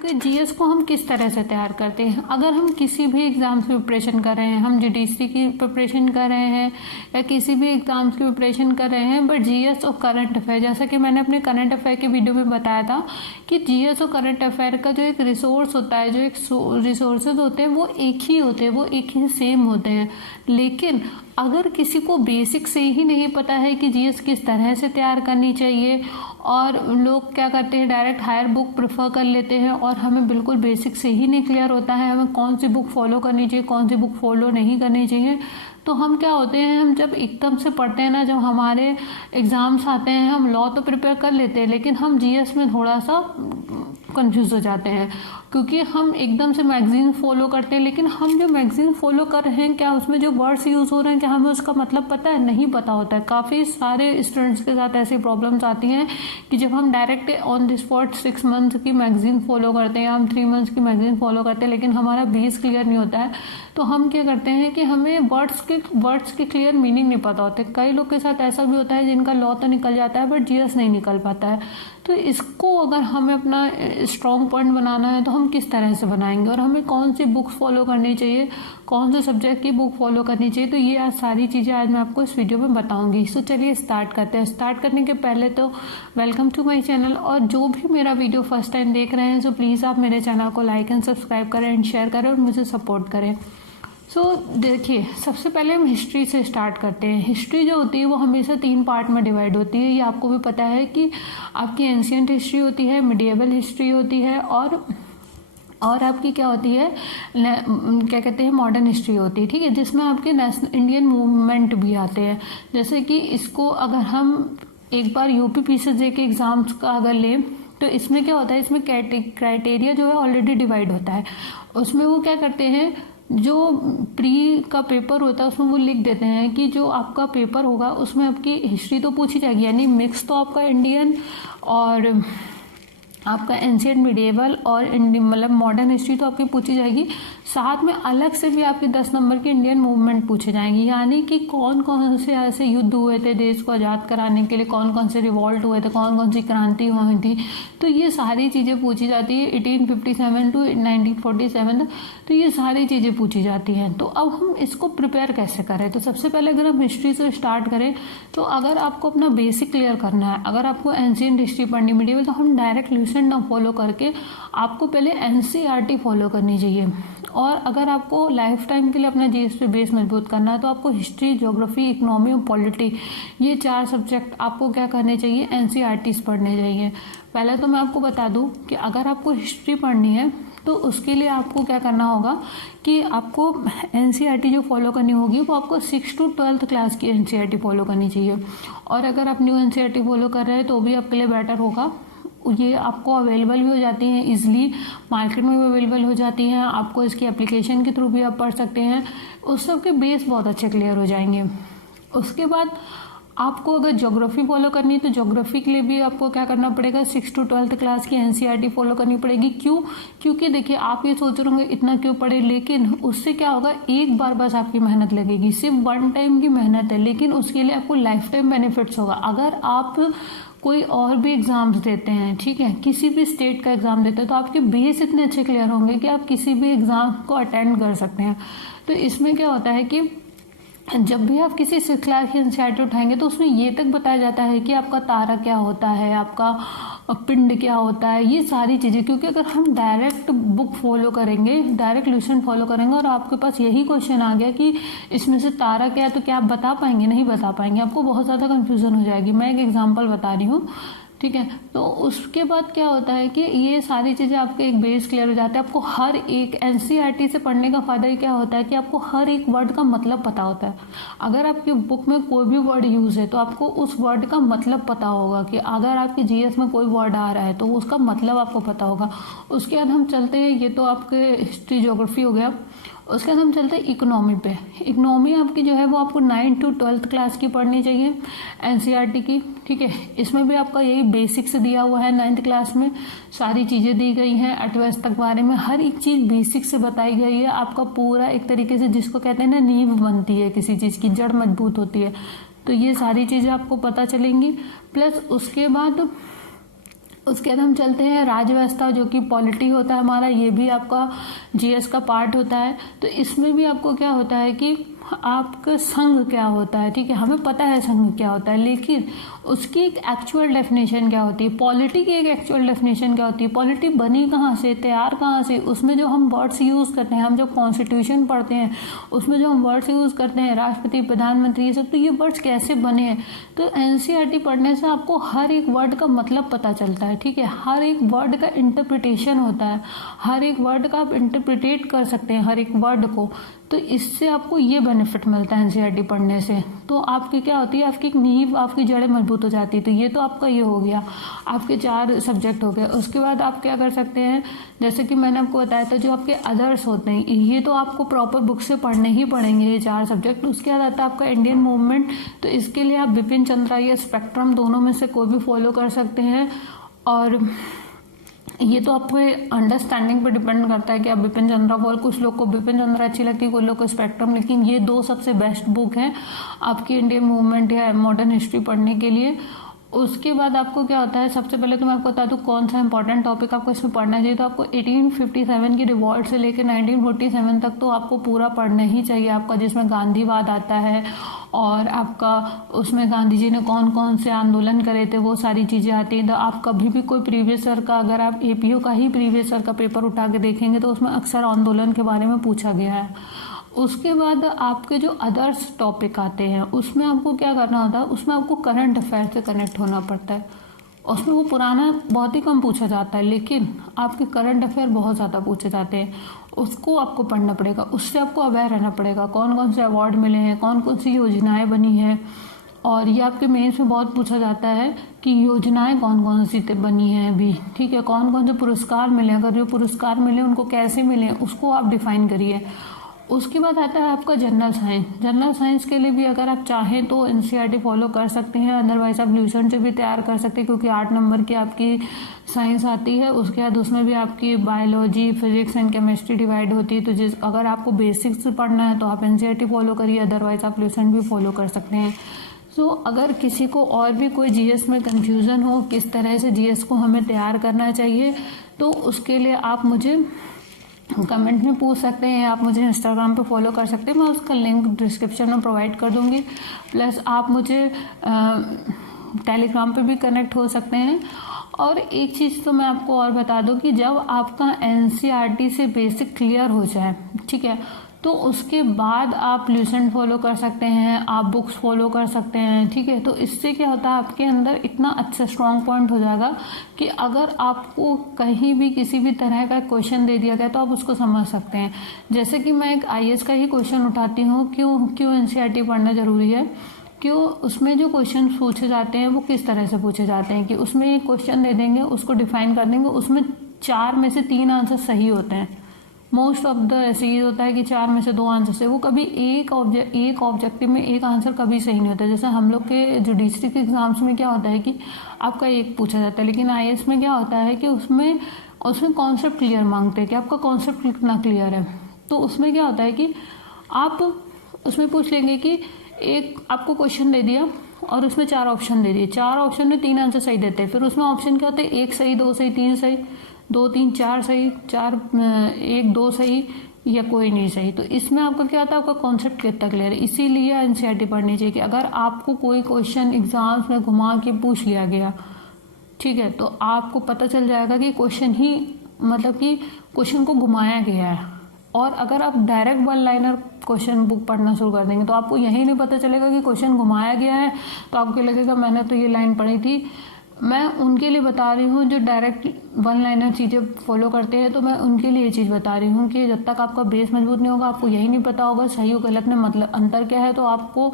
कि जीएस को हम किस तरह से तैयार करते हैं। अगर हम किसी भी एग्जाम्स की प्रिपरेशन कर रहे हैं, हम जीडीसी की प्रिपरेशन कर रहे हैं या किसी भी एग्जाम्स की प्रिपरेशन कर रहे हैं, बट जीएस और करंट अफेयर, जैसा कि मैंने अपने करंट अफेयर के वीडियो में बताया था कि जीएस और करंट अफेयर का जो एक रिसोर्स होता है, जो एक रिसोर्सेज होते हैं वो एक ही होते हैं, वो एक ही सेम होते हैं। लेकिन अगर किसी को बेसिक से ही नहीं पता है कि जीएस किस तरह से तैयार करनी चाहिए, और लोग क्या करते हैं डायरेक्ट हायर बुक प्रेफर कर लेते हैं, और हमें बिल्कुल बेसिक से ही नहीं क्लियर होता है हमें कौन सी बुक फॉलो करनी चाहिए, कौन सी बुक फॉलो नहीं करनी चाहिए, तो हम क्या होते हैं, हम जब एकदम से पढ़ते हैं ना, जब हमारे एग्जाम्स आते हैं, हम लॉ तो प्रिपेयर कर लेते हैं लेकिन हम जीएस में थोड़ा सा कंफ्यूज हो जाते हैं, क्योंकि हम एकदम से मैगजीन फॉलो करते हैं, लेकिन हम जो मैगजीन फॉलो कर रहे हैं क्या उसमें जो वर्ड्स यूज हो रहे हैं क्या हमें उसका मतलब पता है, नहीं पता होता है। काफ़ी सारे स्टूडेंट्स के साथ ऐसी प्रॉब्लम्स आती हैं कि जब हम direct on the spot 6 months की मैगजीन फॉलो करते हैं या हम 3 मंथ्स की मैगजीन फॉलो करते हैं, लेकिन हमारा बेस क्लियर नहीं होता है, तो हम क्या करते हैं कि हमें वर्ड्स के क्लियर मीनिंग नहीं पता होते। कई लोग के साथ ऐसा भी होता है जिनका लॉ तो निकल जाता है बट जीएस नहीं निकल पाता है। तो इसको अगर हमें अपना स्ट्रॉन्ग पॉइंट बनाना है तो हम किस तरह से बनाएंगे, और हमें कौन सी बुक फॉलो करनी चाहिए, कौन से सब्जेक्ट की बुक फॉलो करनी चाहिए, तो ये आज सारी चीज़ें आज मैं आपको इस वीडियो में बताऊंगी। तो चलिए स्टार्ट करते हैं। स्टार्ट करने के पहले तो वेलकम टू माय चैनल, और जो भी मेरा वीडियो फर्स्ट टाइम देख रहे हैं सो प्लीज़ आप मेरे चैनल को लाइक एंड सब्सक्राइब करें एंड शेयर करें और मुझे सपोर्ट करें। सो देखिए, सबसे पहले हम हिस्ट्री से स्टार्ट करते हैं। हिस्ट्री जो होती है वो हमेशा 3 पार्ट में डिवाइड होती है। ये आपको भी पता है कि आपकी एंशियंट हिस्ट्री होती है, मिडिएवल हिस्ट्री होती है, और आपकी क्या होती है, क्या कहते हैं, मॉडर्न हिस्ट्री होती है, ठीक है, जिसमें आपके नेशनल इंडियन मूवमेंट भी आते हैं। जैसे कि इसको अगर हम एक बार यूपी पीसीजे के एग्जाम्स का अगर लें तो इसमें क्या होता है, इसमें क्राइटेरिया जो है ऑलरेडी डिवाइड होता है। उसमें वो क्या करते हैं, जो प्री का पेपर होता है उसमें वो लिख देते हैं कि जो आपका पेपर होगा उसमें आपकी हिस्ट्री तो पूछी जाएगी, यानी मिक्स तो आपका इंडियन और आपका एंशियंट मिडिएवल और मतलब मॉडर्न हिस्ट्री तो आपकी पूछी जाएगी, साथ में अलग से भी आपके 10 नंबर के इंडियन मूवमेंट पूछे जाएंगे, यानी कि कौन कौन से ऐसे युद्ध हुए थे देश को आज़ाद कराने के लिए, कौन कौन से रिवॉल्ट हुए थे, कौन कौन सी क्रांति हुई थी, तो ये सारी चीज़ें पूछी जाती है 1857 टू 1947 तक, तो ये सारी चीज़ें पूछी जाती हैं। तो अब हम इसको प्रिपेयर कैसे करें, तो सबसे पहले अगर हम हिस्ट्री से स्टार्ट करें तो अगर आपको अपना बेसिक क्लियर करना है, अगर आपको एंशियंट हिस्ट्री पढ़नी मिडिएवल, तो हम डायरेक्ट ल्यूसेंट ना फॉलो करके आपको पहले एनसीईआरटी फॉलो करनी चाहिए। और अगर आपको लाइफ टाइम के लिए अपना जीएस पे बेस मजबूत करना है तो आपको हिस्ट्री, ज्योग्राफी, इकोनॉमी और पॉलिटी, ये 4 सब्जेक्ट आपको क्या करने चाहिए, एनसीईआरटी पढ़ने चाहिए। पहले तो मैं आपको बता दूं कि अगर आपको हिस्ट्री पढ़नी है तो उसके लिए आपको क्या करना होगा कि आपको एनसीईआरटी जो फॉलो करनी होगी वो आपको 6 to 12th क्लास की एनसीईआरटी फॉलो करनी चाहिए। और अगर आप न्यू एनसीईआरटी फॉलो कर रहे हैं तो भी आपके लिए बेटर होगा, ये आपको अवेलेबल भी हो जाती हैं इजीली, मार्केट में भी अवेलेबल हो जाती हैं, आपको इसकी एप्लीकेशन के थ्रू भी आप पढ़ सकते हैं, उस सब के बेस बहुत अच्छे क्लियर हो जाएंगे। उसके बाद आपको अगर ज्योग्राफी फॉलो करनी है तो ज्योग्राफी के लिए भी आपको क्या करना पड़ेगा, 6 to 12th क्लास की एनसीईआरटी फॉलो करनी पड़ेगी। क्यों? क्योंकि देखिए आप ये सोच रहे होंगे इतना क्यों पढ़े, लेकिन उससे क्या होगा, एक बार बस आपकी मेहनत लगेगी, सिर्फ 1 टाइम की मेहनत है, लेकिन उसके लिए आपको लाइफ टाइम बेनिफिट्स होगा। अगर आप कोई और भी एग्जाम्स देते हैं, ठीक है, किसी भी स्टेट का एग्जाम देते हैं, तो आपके बेस इतने अच्छे क्लियर होंगे कि आप किसी भी एग्जाम को अटेंड कर सकते हैं। तो इसमें क्या होता है कि जब भी आप किसी 6 क्लास की एनसीईआरटी उठाएंगे तो उसमें ये तक बताया जाता है कि आपका तारा क्या होता है, आपका पिंड क्या होता है, ये सारी चीज़ें। क्योंकि अगर हम डायरेक्ट बुक फॉलो करेंगे, डायरेक्ट ल्यूसेंट फॉलो करेंगे और आपके पास यही क्वेश्चन आ गया कि इसमें से तारा क्या है, तो क्या आप बता पाएंगे? नहीं बता पाएंगे, आपको बहुत ज़्यादा कन्फ्यूजन हो जाएगी। मैं एक एग्जाम्पल बता रही हूँ, ठीक है। तो उसके बाद क्या होता है कि ये सारी चीज़ें आपके एक बेस क्लियर हो जाता है। आपको हर एक एनसीईआरटी से पढ़ने का फायदा ही क्या होता है कि आपको हर एक वर्ड का मतलब पता होता है। अगर आपकी बुक में कोई भी वर्ड यूज है तो आपको उस वर्ड का मतलब पता होगा, कि अगर आपके जीएस में कोई वर्ड आ रहा है तो उसका मतलब आपको पता होगा। उसके बाद हम चलते हैं, ये तो आपके हिस्ट्री ज्योग्राफी हो गया। उसके बाद हम चलते हैं इकोनॉमी पे। इकोनॉमी आपकी जो है वो आपको 9 to 12th क्लास की पढ़नी चाहिए एनसीईआरटी की, ठीक है। इसमें भी आपका यही बेसिक्स दिया हुआ है, 9th क्लास में सारी चीज़ें दी गई हैं, 8th तक बारे में हर एक चीज़ बेसिक से बताई गई है। आपका पूरा एक तरीके से, जिसको कहते हैं ना, नींव बनती है किसी चीज़ की, जड़ मजबूत होती है, तो ये सारी चीज़ें आपको पता चलेंगी। प्लस उसके बाद हम चलते हैं राज्य व्यवस्था, जो कि पॉलिटी होता है हमारा, ये भी आपका जीएस का पार्ट होता है। तो इसमें भी आपको क्या होता है कि आपका संघ क्या होता है, ठीक है, हमें पता है संघ क्या होता है, लेकिन उसकी एक एक्चुअल डेफिनेशन क्या होती है, पॉलिटी की एक एक्चुअल डेफिनेशन क्या होती है, पॉलिटी बनी कहाँ से, तैयार कहाँ से, उसमें जो हम वर्ड्स यूज़ करते हैं, हम जब कॉन्स्टिट्यूशन पढ़ते हैं उसमें जो हम वर्ड्स यूज़ करते हैं, राष्ट्रपति, प्रधानमंत्री, ये सब, तो ये वर्ड्स कैसे बने हैं। तो एनसीईआरटी पढ़ने से आपको हर एक वर्ड का मतलब पता चलता है, ठीक है, हर एक वर्ड का इंटरप्रिटेशन होता है, हर एक वर्ड का आप इंटरप्रिटेट कर सकते हैं हर एक वर्ड को। तो इससे आपको ये बेनिफिट मिलता है एनसीईआरटी पढ़ने से। तो आपकी क्या होती है, आपकी एक नींव, आपकी जड़ें मजबूत हो जाती है। तो ये तो आपका ये हो गया, आपके 4 सब्जेक्ट हो गए। उसके बाद आप क्या कर सकते हैं, जैसे कि मैंने आपको बताया था, जो आपके अदर्स होते हैं ये तो आपको प्रॉपर बुक से पढ़ने ही पड़ेंगे, ये 4 सब्जेक्ट। उसके बाद आता है आपका इंडियन मूवमेंट। तो इसके लिए आप बिपिन चंद्रा या स्पेक्ट्रम दोनों में से कोई भी फॉलो कर सकते हैं। और ये तो आपको अंडरस्टैंडिंग पे डिपेंड करता है कि आप बिपिन चंद्रा बोल, कुछ लोग को बिपिन चंद्रा अच्छी लगती है, कुछ लोग को स्पेक्ट्रम, लेकिन ये 2 सबसे बेस्ट बुक हैं आपकी इंडियन मूवमेंट या मॉडर्न हिस्ट्री पढ़ने के लिए। उसके बाद आपको क्या होता है, सबसे पहले तो मैं आपको बता दूं कौन सा इंपॉर्टेंट टॉपिक आपको इसमें पढ़ना चाहिए। तो आपको 1857 की रिवॉल्ट से लेकर 1947 तक तो आपको पूरा पढ़ना ही चाहिए आपका, जिसमें गांधीवाद आता है और आपका उसमें गांधी जी ने कौन कौन से आंदोलन करे थे वो सारी चीज़ें आती हैं। तो आप कभी भी कोई प्रीवियस ईयर का, अगर आप एपीओ का ही प्रीवियस ईयर का पेपर उठा के देखेंगे तो उसमें अक्सर आंदोलन के बारे में पूछा गया है। उसके बाद आपके जो अदर्स टॉपिक आते हैं उसमें आपको क्या करना होता है, उसमें आपको करंट अफेयर से कनेक्ट होना पड़ता है। उसमें वो पुराना बहुत ही कम पूछा जाता है, लेकिन आपके करंट अफेयर बहुत ज़्यादा पूछे जाते हैं, उसको आपको पढ़ना पड़ेगा, उससे आपको अवेयर रहना पड़ेगा, कौन कौन से अवार्ड मिले हैं, कौन कौन सी योजनाएं बनी हैं। और ये आपके मेंस में बहुत पूछा जाता है कि योजनाएं कौन कौन सी बनी हैं अभी, ठीक है, कौन कौन से पुरस्कार मिले, अगर जो पुरस्कार मिले उनको कैसे मिले उसको आप डिफाइन करिए। उसके बाद आता है आपका जनरल साइंस। जनरल साइंस के लिए भी अगर आप चाहें तो एनसीईआरटी फॉलो कर सकते हैं, अदरवाइज आप ल्यूसेंट से भी तैयार कर सकते हैं, क्योंकि 8 नंबर की आपकी साइंस आती है। उसके बाद उसमें भी आपकी biology, physics and chemistry divide होती है। तो अगर आपको बेसिक्स पढ़ना है तो आप एनसीईआरटी फॉलो करिए, अदरवाइज आप ल्यूसेंट भी फॉलो कर सकते हैं। तो अगर किसी को और भी कोई जीएस में कंफ्यूजन हो, किस तरह से जीएस को हमें तैयार करना चाहिए, तो उसके लिए आप मुझे कमेंट में पूछ सकते हैं, आप मुझे इंस्टाग्राम पे फॉलो कर सकते हैं, मैं उसका लिंक डिस्क्रिप्शन में प्रोवाइड कर दूंगी। प्लस आप मुझे टेलीग्राम पे भी कनेक्ट हो सकते हैं। और एक चीज़ तो मैं आपको और बता दूं कि जब आपका एनसीईआरटी से बेसिक क्लियर हो जाए, ठीक है, तो उसके बाद आप ल्यूसेंट फॉलो कर सकते हैं, आप बुक्स फॉलो कर सकते हैं, ठीक है। तो इससे क्या होता है, आपके अंदर इतना अच्छा स्ट्रॉन्ग पॉइंट हो जाएगा कि अगर आपको कहीं भी किसी भी तरह का क्वेश्चन दे दिया गया तो आप उसको समझ सकते हैं। जैसे कि मैं एक आईएएस का ही क्वेश्चन उठाती हूँ, क्यों एनसीईआरटी पढ़ना जरूरी है, क्यों उसमें जो क्वेश्चन पूछे जाते हैं वो किस तरह से पूछे जाते हैं, कि उसमें एक क्वेश्चन दे देंगे, उसको डिफाइन कर देंगे, उसमें 4 में से 3 आंसर सही होते हैं। मोस्ट ऑफ द ऐसे ये होता है कि 4 में से 2 आंसर से, वो कभी एक ऑब्जेक्टिव में एक आंसर कभी सही नहीं होता। जैसे हम लोग के जो डिस्ट्रिक्ट एग्जाम्स में क्या होता है कि आपका एक पूछा जाता है, लेकिन आईएएस में क्या होता है कि उसमें कॉन्सेप्ट क्लियर मांगते हैं कि आपका कॉन्सेप्ट कितना क्लियर है। तो उसमें क्या होता है कि आप उसमें पूछ लेंगे कि एक आपको क्वेश्चन दे दिया और उसमें 4 ऑप्शन दे दिए, 4 ऑप्शन में 3 आंसर सही देते हैं। फिर उसमें ऑप्शन क्या होते हैं, 1 सही, 2 सही, 3 सही, 2 3 4 सही, 1 2 सही या कोई नहीं सही। तो इसमें आपका क्या होता है, आपका कॉन्सेप्ट कितना क्लियर है। इसीलिए एनसीईआरटी पढ़नी चाहिए कि अगर आपको कोई क्वेश्चन एग्जाम्स में घुमा के पूछ लिया गया, ठीक है, तो आपको पता चल जाएगा कि क्वेश्चन ही, मतलब कि क्वेश्चन को घुमाया गया है। और अगर आप डायरेक्ट 1 लाइनर क्वेश्चन बुक पढ़ना शुरू कर देंगे तो आपको यही नहीं पता चलेगा कि क्वेश्चन घुमाया गया है, तो आपको लगेगा मैंने तो ये लाइन पढ़ी थी। मैं उनके लिए बता रही हूँ जो डायरेक्ट 1 लाइनर चीज़ें फॉलो करते हैं, तो मैं उनके लिए ये चीज़ बता रही हूँ कि जब तक आपका बेस मजबूत नहीं होगा, आपको यही नहीं पता होगा सही और गलत में मतलब अंतर क्या है, तो आपको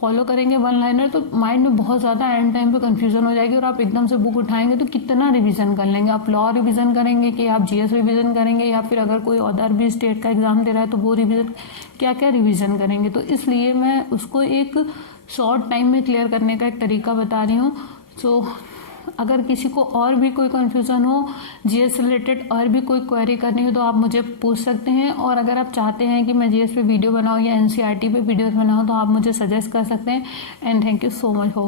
फॉलो करेंगे 1 लाइनर तो माइंड में बहुत ज़्यादा एंड टाइम पे कंफ्यूजन हो जाएगी और आप एकदम से बुक उठाएंगे तो कितना रिवीजन कर लेंगे। आप लॉ रिवीजन करेंगे कि आप जीएस रिवीजन करेंगे, या फिर अगर कोई अदर भी स्टेट का एग्जाम दे रहा है तो वो रिवीजन, क्या क्या रिवीजन करेंगे। तो इसलिए मैं उसको एक शॉर्ट टाइम में क्लियर करने का एक तरीका बता रही हूँ। सो अगर किसी को और भी कोई कन्फ्यूज़न हो, जीएस रिलेटेड और भी कोई क्वेरी करनी हो तो आप मुझे पूछ सकते हैं। और अगर आप चाहते हैं कि मैं जीएस पे वीडियो बनाऊँ या एनसीईआरटी पे वीडियोस बनाऊँ तो आप मुझे सजेस्ट कर सकते हैं। And thank you so much for